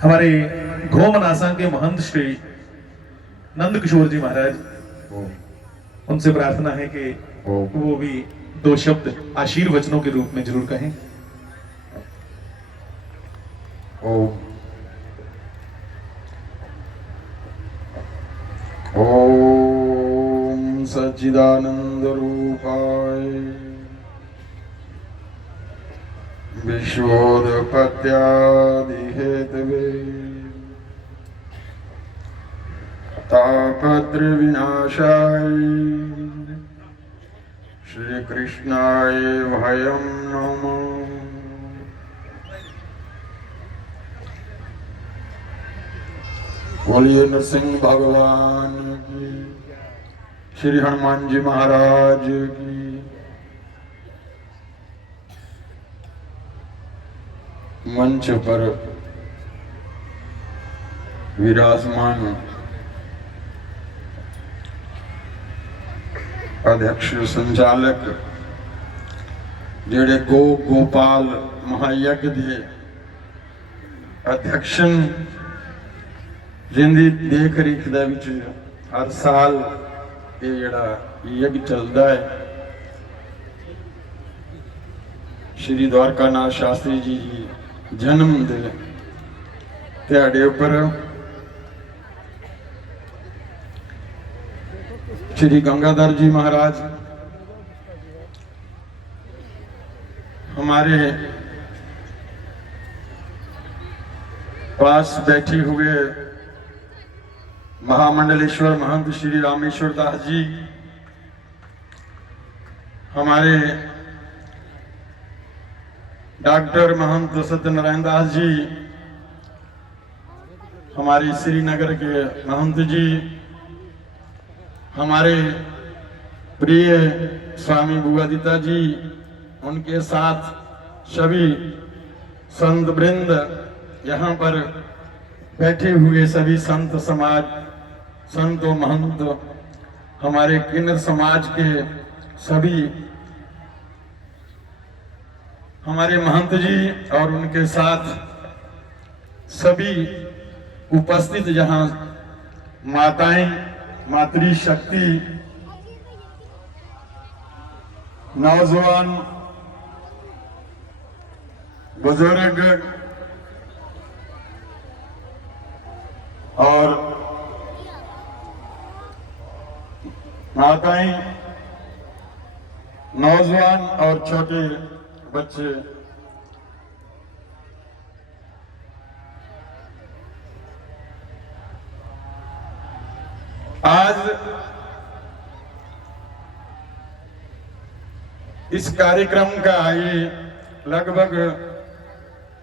हमारे घोमनासा के महंत श्री नंद किशोर जी महाराज, उनसे प्रार्थना है कि वो भी दो शब्द आशीर्वचनों के रूप में जरूर कहें। ओम सच्चिदानंद रूपाय विश्वोत्पत्त्यादि हेतवे तापत्र विनाशाय श्री कृष्णाय वयं नमः। बोलिए नरसिंह भगवान की, श्री हनुमान जी महाराज की। मंच पर विराजमान अध्यक्ष संचालक जेड़े गोपाल महायज्ञ के अध्यक्षन जिंदी देख रेख दे विच हर साल ये जड़ा यज्ञ चलता है। श्री द्वारकानाथ शास्त्री जी जन्म दे दिहाड़े उपर श्री गंगाधर जी महाराज हमारे पास बैठे हुए महामंडलेश्वर महंत श्री रामेश्वर दास जी, हमारे डॉक्टर महंत सत्यनारायण दास जी, हमारे श्रीनगर के महंत जी, हमारे प्रिय स्वामी बुआदिता जी, उनके साथ सभी संत वृंद, यहाँ पर बैठे हुए सभी संत समाज, संत महंत, हमारे किन्नर समाज के सभी हमारे महंत जी और उनके साथ सभी उपस्थित जहां माताएं, मातृ शक्ति, नौजवान, बुजुर्ग और माताएं, नौजवान और छोटे बच्चे, आज इस कार्यक्रम का ये लगभग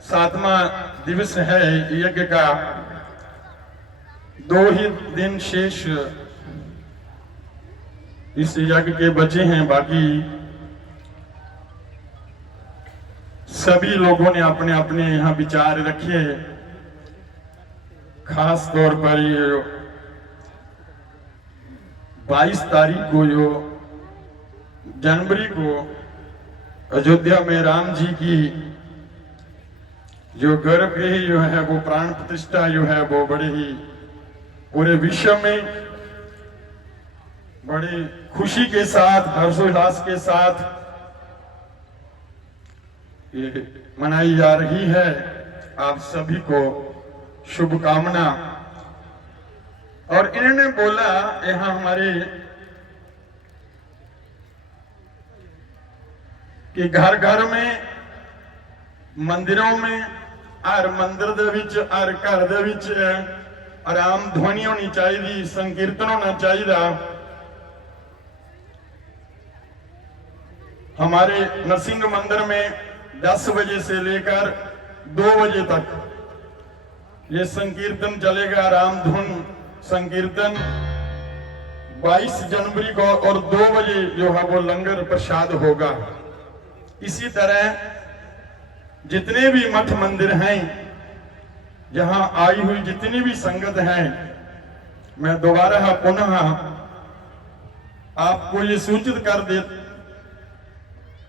7वां दिवस है यज्ञ का। 2 ही दिन शेष इस यज्ञ के बचे हैं, बाकी सभी लोगों ने अपने अपने यहाँ विचार रखे। खास तौर पर ये 22 तारीख को जो जनवरी को अयोध्या में राम जी की जो गर्भगृह जो है वो प्राण प्रतिष्ठा जो है वो बड़े ही पूरे विश्व में बड़ी खुशी के साथ, हर्षोल्लास के साथ ये मनाई जा रही है। आप सभी को शुभकामना। और इन्होंने बोला यहाँ हमारे कि घर घर में, मंदिरों में, हर मंदिर दे विच, हर घर दे विच आराम ध्वनि होनी चाहिए, संकीर्तन होना चाहिए। हमारे नरसिंह मंदिर में 10 बजे से लेकर 2 बजे तक ये संकीर्तन चलेगा, राम धुन संकीर्तन 22 जनवरी को, और 2 बजे जो है वो लंगर प्रसाद होगा। इसी तरह जितने भी मठ मंदिर हैं, जहां आई हुई जितनी भी संगत हैं, मैं दोबारा पुनः आपको ये सूचित कर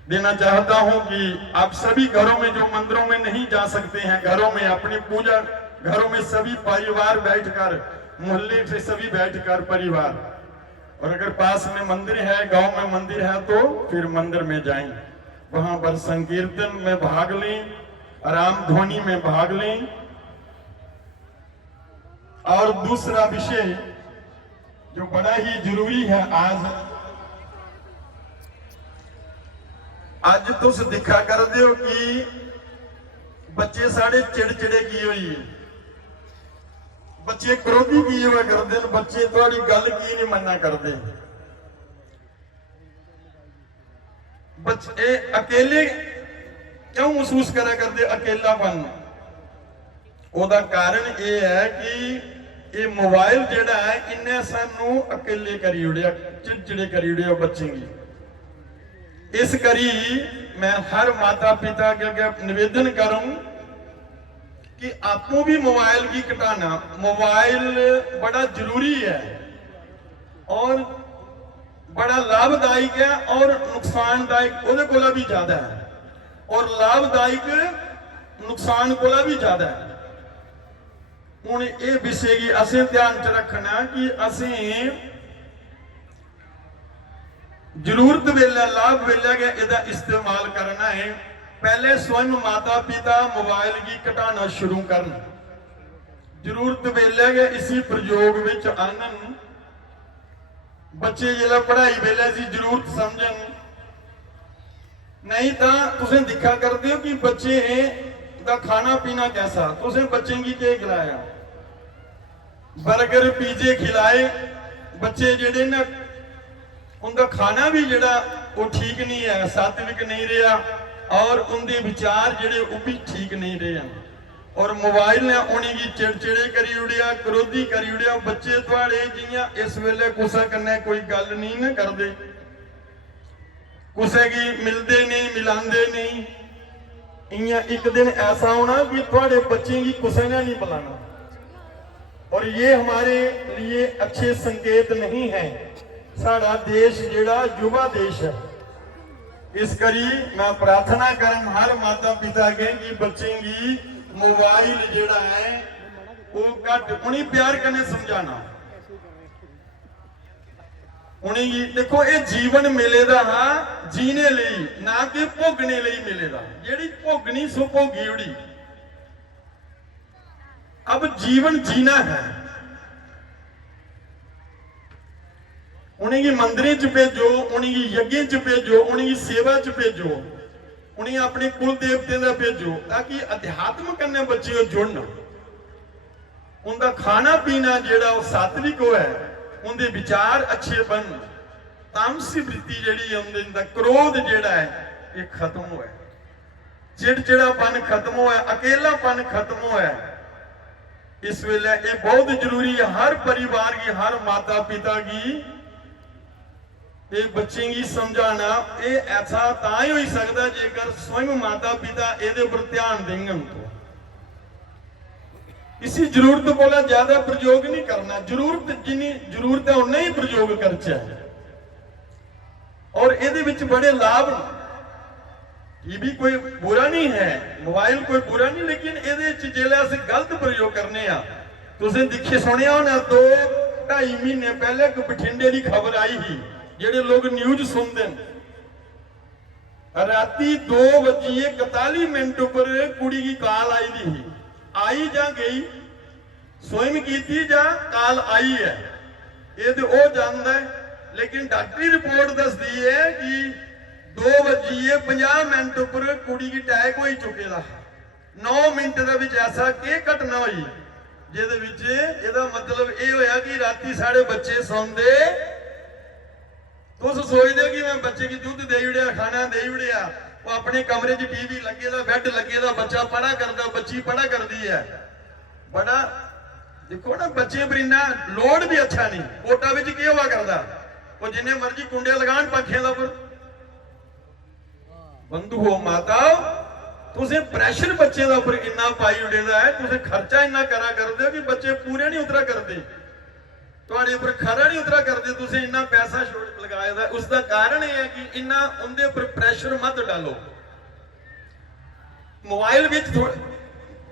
देना चाहता हूं कि आप सभी घरों में, जो मंदिरों में नहीं जा सकते हैं, घरों में अपनी पूजा घरों में सभी परिवार बैठकर, मोहल्ले से सभी बैठकर परिवार, और अगर पास में मंदिर है, गांव में मंदिर है, तो फिर मंदिर में जाएं, वहां पर संकीर्तन में भाग लें, राम ध्वनि में भाग लें। और दूसरा विषय जो बड़ा ही जरूरी है, आज तुस दिखा कर दो कि बच्चे साढ़े चिड़चिड़े की हुई है, बच्चे क्रोधी की हुआ करते हैं, बच्चे थोड़ी गल की नहीं मन्ना करते। बच्चे अकेले क्यों महसूस करा करते अकेलापन? ओदा कारण ये है कि ये मोबाइल जेड़ा है इन्हें सानू अकेले करी उड़िया, चिड़चिड़े करी उड़िया बच्चे की। इस करी मैं हर माता पिता के आगे निवेदन करूं कि आपको भी मोबाइल की घटाना, मोबाइल बड़ा जरूरी है और बड़ा लाभदायक है और नुकसानदायक ਉਹਦੇ ਕੋਲ भी ज्यादा है, और लाभदायक नुकसान कोला भी ज्यादा है। ਹੁਣ ਇਹ ਵਿਸ਼ੇ की ਅਸੀਂ ध्यान च रखना कि ਅਸੀਂ जरूरत वेले लाभ वेले ਇਹਦਾ इस्तेमाल करना है। पहले स्वयं माता पिता मोबाइल की घटाना शुरू करन, जरूरत वेले इसी प्रयोग विच आनन। बच्चे जिला पढ़ाई वेले सी जरूरत समझन, नहीं तो तुसें दिखा करते हो कि बच्चे का खाना पीना कैसा, तुसें बच्चे की क्या खिलाया, बर्गर पिज्जे खिलाए, बच्चे जेडे ना उनका खाना भी जेड़ा वो ठीक नहीं है, सात्विक नहीं रहा, और उनके विचार जेडे वो भी ठीक नहीं रहे हैं। और मोबाइल ने उन्हें की चिड़चिड़े करी उड़िया, क्रोधी करी उड़िया। बच्चे थोड़े जियां इस वेले कुसा कन्ने कोई गल नहीं ना करते, कुसे की मिलते नहीं, मिलांदे नहीं। इयां एक दिन ऐसा होना कि थोड़े बच्चे की कुसे ने नहीं बुलाना, और ये हमारे लिए अच्छे संकेत नहीं है। साड़ा देश जेड़ा युवा देश है, इस करी मैं प्रार्थना करन हर माता पिता के कि बच्चे की मोबाइल जेड़ा है वो घट, उन्हें प्यार करने समझाना, उन्हें देखो ये जीवन मिलेगा हाँ जीने लिए, ना कि भोगने लिए मिलेगा। जेड़ी भोगनी सो भोगी उड़ी, अब जीवन जीना है। उन्हें की मंदिर च भेजो, उन्हें की यज्ञ च भेजो, उन्हें की सेवा च भेजो, उन्हें अपने कुल देवते का भेजो, ताकि अध्यात्म करने बच्चे जुड़न। उनका खाना पीना जेड़ा वो सात्विक हो है, उनके विचार अच्छे बन, तामसी वृत्ति जेड़ी उनका क्रोध जेड़ा है ये खत्म हो, चिड़चिड़ापन खत्म हो, अकेलापन खत्म हो। इस वेले ये बहुत जरूरी है हर परिवार की, हर माता पिता की ये बच्चे की समझाना। ये ऐसा ता ही हो सकता जेकर स्वयं माता पिता ये पर ध्यान देंगे। तो इसी जरूरत को ज्यादा प्रयोग नहीं करना, जरूरत जिनी जरूरत है उन्ना ही प्रयोग करचा। और ये बड़े लाभ, ये भी कोई बुरा नहीं है, मोबाइल कोई बुरा नहीं, लेकिन ये जिले अस गलत प्रयोग करने तुसें दिखे सुनिया होना 2-2.5 महीने पहले बठिंडे की खबर आई ही, जेडे लोग न्यूज सुनते हैं, राती 2:41 पर कुड़ी की काल आई दी, आई जा गई, स्वयं की जा काल आई है, ये तो वो जानता है। लेकिन डॉक्टरी रिपोर्ट दसदी है कि 2:50 पर कुड़ी की अटैक हो चुके, 9 मिनट ऐसा के घटना हुई जिहदे मतलब ये होया कि राती साढ़े बच्चे सौंदे, तुस सोचते कि मैं बच्चे की दूध दे उड़िया, खाना दे उड़िया, वो अपने कमरे च टीवी लगे दा, बैड लगे दा, बच्चा पढ़ा करता, बच्ची पढ़ा करती है। बड़ा देखो ना बच्चे पर इन्ना लोड भी अच्छा नहीं, कोटा विच की हुआ करता, वो जिन्ने मर्जी कुंडे लगान पंखे का उपर। बंधु हो माता, तुसे प्रेशर बच्चे का उपर इन्ना पाई उड़ेदा है, तुसे खर्चा इन्ना करा करते हो कि बच्चे पूरे नहीं उतरा करते, ਤੁਹਾਡੇ ਉੱਪਰ खरा नहीं उतरा करते, तुसे इन्ना पैसा लगाया था। उसका कारण यह है कि इन्ना उनके ऊपर प्रेशर मत डालो। मोबाइल विच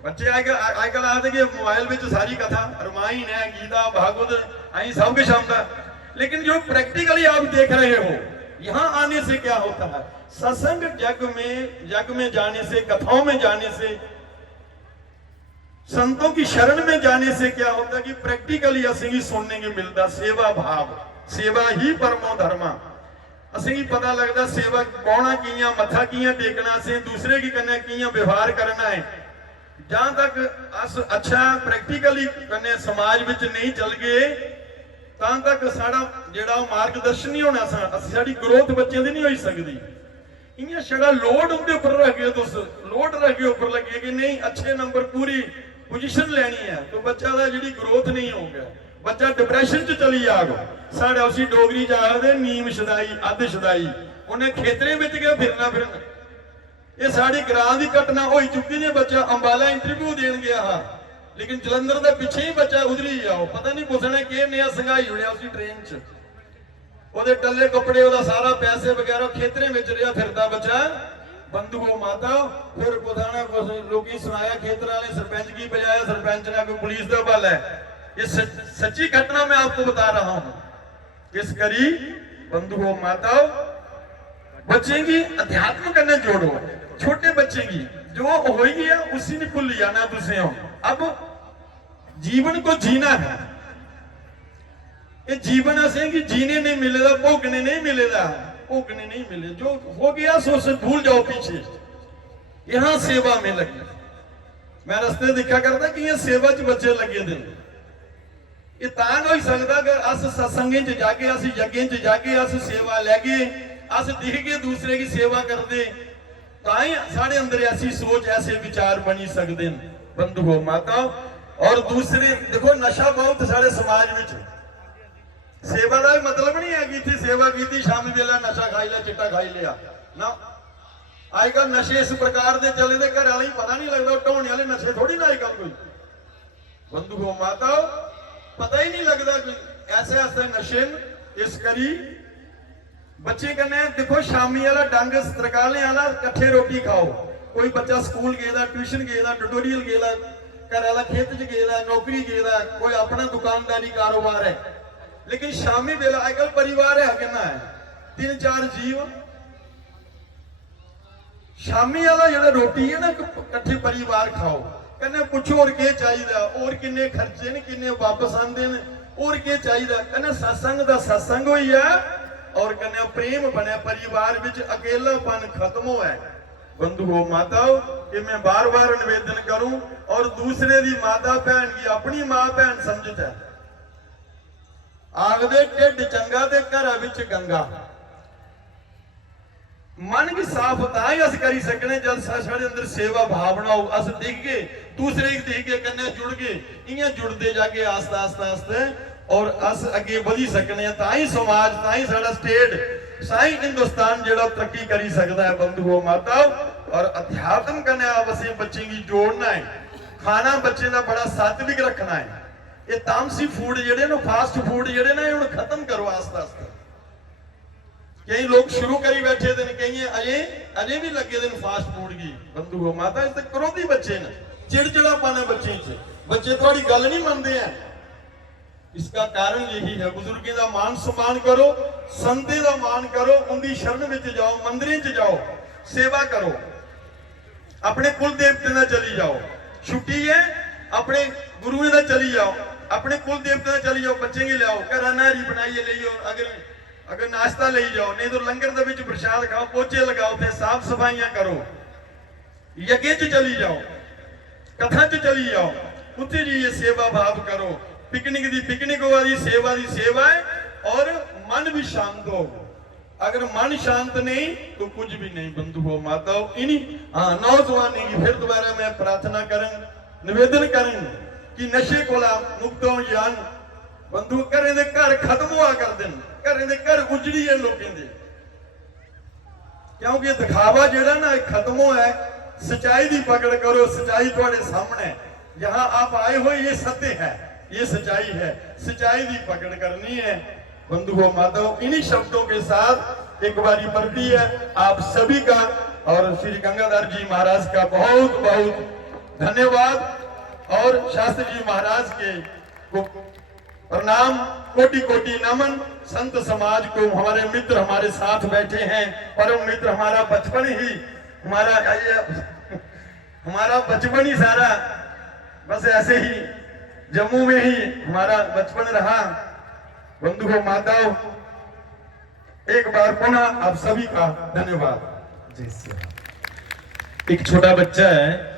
बच्चे आजकल आखते कि मोबाइल में सारी कथा रामायण है, गीता, भागवत आई सब कुछ आता, लेकिन जो प्रैक्टिकली आप देख रहे हो यहाँ आने से क्या होता है, सत्संग जग में जाने से, कथाओं में जाने से, संतों की शरण में जाने से क्या होता है कि प्रैक्टिकली असं सुनने को मिलता सेवा भाव, सेवा ही परमो धर्मा। असं पता लगता सेवा पाना की, मथा की टेकना से, दूसरे की करना की व्यवहार करना है। जहां तक अस अच्छा प्रैक्टिकली कने समाज विच नहीं चल गए तां तक साड़ा जेड़ा मार्गदर्शन नहीं होना, साड़ी ग्रोथ बच्चे दी नहीं हो सकती। इयां छड़ा लोड उनके ऊपर रह गए, तुस लोड रह के ऊपर लगे कि नहीं अच्छे नंबर पूरी पोजीशन लेनी है, तो बच्चा दा जिहड़ी ग्रोथ नहीं हो गया, बच्चा डिप्रेशन च चली जाएगा। साढ़े उसी डोगरी च आखदे नीम छदाई अध छदाई, उन्हें खेतरे में गया फिरना। ये साड़ी ग्रां की घटना हो चुकी है। बच्चा अंबाला इंटरव्यू देन गया हा, लेकिन जलंधर के पिछे ही बच्चा उधरी जाओ, पता नहीं कुसने कि नया संघाई उड़िया उसी ट्रेन च, ओदे टल्ले कपड़े, ओदा सारा पैसे वगैरह खेतरे में रहा फिरदा बच्चा। बंधुओं माता फिर कुछ ना कुछ लोग सुनाया, खेतर वाले सरपंच की बजाया, सरपंच ने कोई पुलिस का बल है। ये सच्ची घटना मैं आपको बता रहा हूं। इस करी बंधुओं माता बच्चे की अध्यात्म करने जोड़ो, छोटे बच्चे की जो हो गया उसी ने भूल जाना तुसे। अब जीवन को जीना है, ये जीवन असें कि जीने नहीं मिलेगा, भोगने नहीं मिलेगा, भोगने नहीं मिले, जो हो गया सो से भूल जाओ पीछे। यहां सेवा में लगे, मैं रस्ते देखा करता कि ये सेवा च बच्चे लगे दिन, ये तां हो सकता अगर अस सत्संगे च जाके, अस यज्ञ च जाके, अस सेवा लैगे, अस दिख के दूसरे की सेवा करते, ताई साढ़े अंदर ऐसी सोच, ऐसे विचार बनी सकते हैं बंधुओं माता। और दूसरे देखो नशा बहुत सारे समाज में, सेवा का मतलब नहीं है कि इतनी सेवा की शाम वेला नशा खाई लिया, चिट्टा खाई लिया ना। आजकल नशे इस प्रकार के चले दे, घर वाले पता नहीं लगता, ढोने वाले नशे थोड़ी ना आजकल कोई बंधुओं माता, पता ही नहीं लगता कोई ऐसे ऐसे नशे। इस करी बच्चे कन्ने देखो शामी वाला डंग तरकाले वाला कट्ठे रोटी खाओ, कोई बच्चा स्कूल गेदा, ट्यूशन गेदा, ट्यूटोरियल गेदा, घर वाला खेत च गेदा, नौकरी गेदा, कोई अपना दुकानदारी कारोबार है, लेकिन शामी वेला आजकल परिवार है कितना है 3-4 जीव, शामी वाला जो रोटी है ना कट्ठे परिवार खाओ, कन्ने पूछो और क्या चाहिए, और किन्ने खर्चे ने, किन्ने वापस आंदे ने, और क्या चाहिए, कन्ने सत्संग दा सत्संग होई है और कन्या प्रेम बने, परिवार विच अकेलापन खत्म हो है। बंधुओं माताओं कि मैं बार बार निवेदन करूं, और दूसरे दी माता भैन की अपनी मां भैन समझता है। आखदे ढिड चंगा ते घर विच गंगा, मन की साफ तां ही अस करी सकने जब साढ़े अंदर सेवा भावना हो, अस दिख के दूसरे की देख के कन्या जुड़ गए, इयां जुड़ते जाके आस्ता आस्ता आस्ते और अस अगे बढ़ी सकने, ताई समाज, ताई साडा स्टेट, साई हिंदुस्तान जेड़ा तरक्की करी सकता है बंधुओं माता। और अध्यात्म करने अवश्य बच्चे की जोड़ना है, खाना बच्चे का बड़ा सात्विक रखना है। ये तामसी फूड जेड़े ना, फास्ट फूड जेड़े ना, ये खत्म करो आस्ता आस्ता। कई लोग शुरू करी बैठे दिन, कई अजे भी लगे दिन फास्ट फूड की बंधुओं माता। इस क्रोधी बच्चे ने, चिड़चिड़ापन है बच्चे थोड़ी गल नहीं मानते हैं। इसका कारण यही है, बुजुर्गों का मान सम्मान करो, संतें का मान करो, उनकी शरण में जाओ, मंदिरों च जाओ, सेवा करो, अपने कुल देवते का चली जाओ, छुट्टी है अपने गुरुओं का चली जाओ, अपने कुल देवते का चली जाओ, बच्चे की लियाओ, घर नारी बनाइए ले जाओ, अगर नाश्ता ले जाओ, नहीं तो लंगर के प्रसाद खाओ, पोचे लगाओ, थे साफ सफाइयां करो, यज्ञ च चली जाओ, कथा च चली जाओ, उत्थे जी सेवा भाव करो। पिकनिक दी पिकनिक वाली सेवा दी सेवा है, और मन भी शांत हो। अगर मन शांत नहीं तो कुछ भी नहीं बंधुओं माताओं। इन्हीं नौजवानी की फिर दोबारा मैं प्रार्थना करें, निवेदन करें कि नशे को मुक्त हो जान बंधु। घरें दे घर खत्म हुआ कर देन, घरें दे घर उजड़ी है लोगों के, क्योंकि दिखावा जेड़ा ना खत्म हो है। सच्चाई की पकड़ करो, सच्चाई तुम्हारे सामने, जहां आप आए हो ये सत्य है, ये सच्चाई है, सच्चाई की पकड़ करनी है बंधुओं माताओं। इन्हीं शब्दों के साथ एक बारी बढ़ती है आप सभी का और श्री गंगाधर जी महाराज का बहुत बहुत धन्यवाद और शास्त्री जी महाराज के को प्रणाम, कोटि कोटि नमन। संत समाज को, हमारे मित्र हमारे साथ बैठे हैं, परम मित्र, हमारा बचपन ही हमारा बचपन ही सारा बस ऐसे ही जम्मू में ही हमारा बचपन रहा। बंधुओं, माताओं, एक बार पुनः आप सभी का धन्यवाद। एक छोटा बच्चा है,